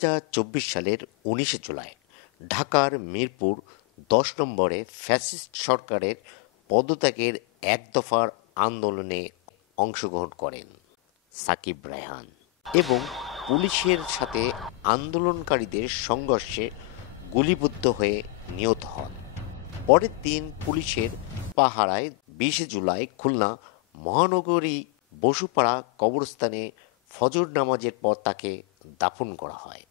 2024 সালের 19 জুলাই ঢাকার মিরপুর 10 নম্বরে ফ্যাসিস্ট সরকারের পদত্যাগের এক দফার আন্দোলনে অংশগ্রহণ করেন সাকিব রায়হান এবং পুলিশের সাথে আন্দোলনকারীদের সংঘর্ষে গুলিবিদ্ধ হয়ে নিহত হন। পরের দিন পুলিশের পাহারায় 20 জুলাই খুলনা মহানগরী বসুপাড়া কবরস্থানে ফজর নামাজের পর তাকে দাফন করা হয়।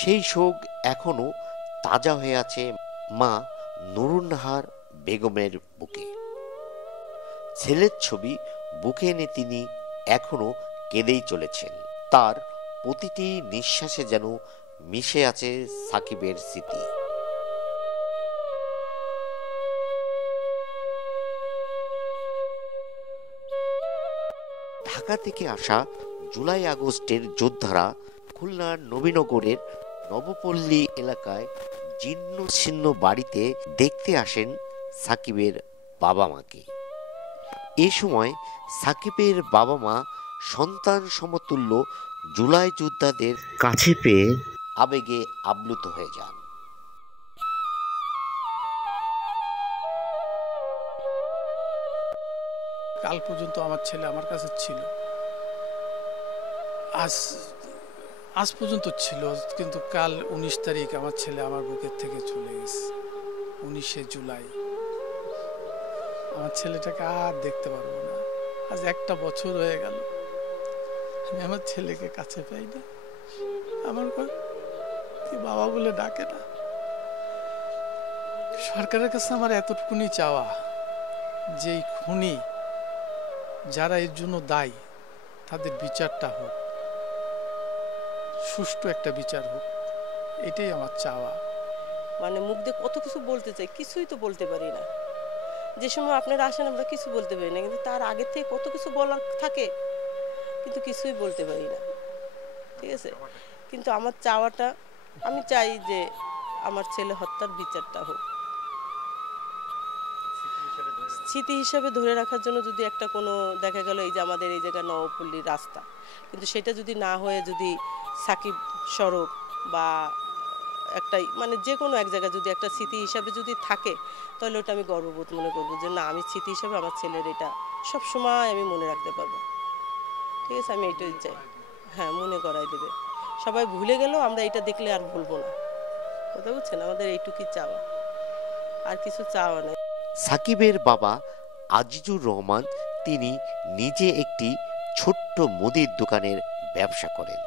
সেই শোক এখনো তাজা হয়ে আছে মা নুরুন্নাহার বেগমের বুকে। ছেলের ছবি বুকে এনে তিনি এখনো কেঁদেই চলেছেন। তার প্রতিটি নিঃশ্বাসে যেন মিশে আছে সাকিবের স্মৃতি। ঢাকা থেকে আসা জুলাই আগস্টের যোদ্ধারা খুলনার নবীনগরের নবপল্লী এলাকায় জীর্ণ ছিন্ন বাড়িতে দেখতে আসেন সাকিবের বাবা মাকে। এ সময় সাকিবের বাবা মা সন্তান সমতুল্য জুলাই যোদ্ধাদের কাছে পেয়ে আবেগে আপ্লুত হয়ে যান। কাল পর্যন্ত আমার ছেলে আমার কাছে ছিল, আজ পর্যন্ত ছিল, কিন্তু কাল 19 তারিখ আমার ছেলে আমার বুকের থেকে চলে গেছে। 19 জুলাই আমার ছেলেটাকে আর দেখতে পারবো না। আজ 1 বছর হয়ে গেল আমি আমার ছেলেকে কাছে পাই না। আমার বাবা বলে ডাকে না। সরকারের কাছে আমার এতটুকুনি চাওয়া যে খুনি যারা এর জন্য দায়ী তাদের বিচারটা হোক, সুষ্ঠু একটা বিচার হোক, এটাই আমার চাওয়া। মানে মুখ দিয়ে কত কিছু বলতে চাই, কিছুই তো বলতে পারি না। যে সময় আপনারা আসেন আমরা কিছু বলতে পারি না, কিন্তু তার আগে থেকে কত কিছু বলার থাকে, কিন্তু কিছুই বলতে পারি না। ঠিক আছে, কিন্তু আমার চাওয়াটা, আমি চাই যে আমার ছেলে হত্যার বিচারটা হোক। স্মৃতি হিসাবে ধরে রাখার জন্য যদি একটা কোনো দেখা গেল এই যে আমাদের এই জায়গায় নবপল্লীর রাস্তা, কিন্তু সেটা যদি না হয়ে যদি সাকিব সড়ক বা একটা মানে যে কোনো এক জায়গায় যদি একটা স্মৃতি হিসাবে যদি থাকে, তাহলে ওটা আমি গর্ববোধ মনে করবো যে না, আমি স্মৃতি হিসাবে আমার ছেলের এটা সবসময় আমি মনে রাখতে পারবো। ঠিক আছে, আমি এইটাই চাই। হ্যাঁ, মনে করাই দেবে। সবাই ভুলে গেলেও আমরা এটা দেখলে আর ভুলবো না। কথা বুঝছেন, আমাদের এইটুকুই চাওয়া, আর কিছু চাওয়া নেই। সাকিবের বাবা আজিজুর রহমান তিনি নিজে একটি ছোট্ট মুদির দোকানের ব্যবসা করেন।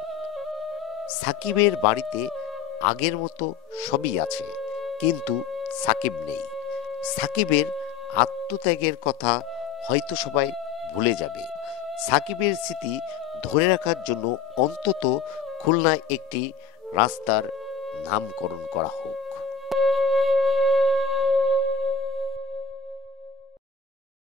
সাকিবের বাড়িতে আগের মতো সবই আছে, কিন্তু সাকিব নেই। সাকিবের আত্মত্যাগের কথা হয়তো সবাই ভুলে যাবে। সাকিবের স্মৃতি ধরে রাখার জন্য অন্তত খুলনায় একটি রাস্তার নামকরণ করা হোক।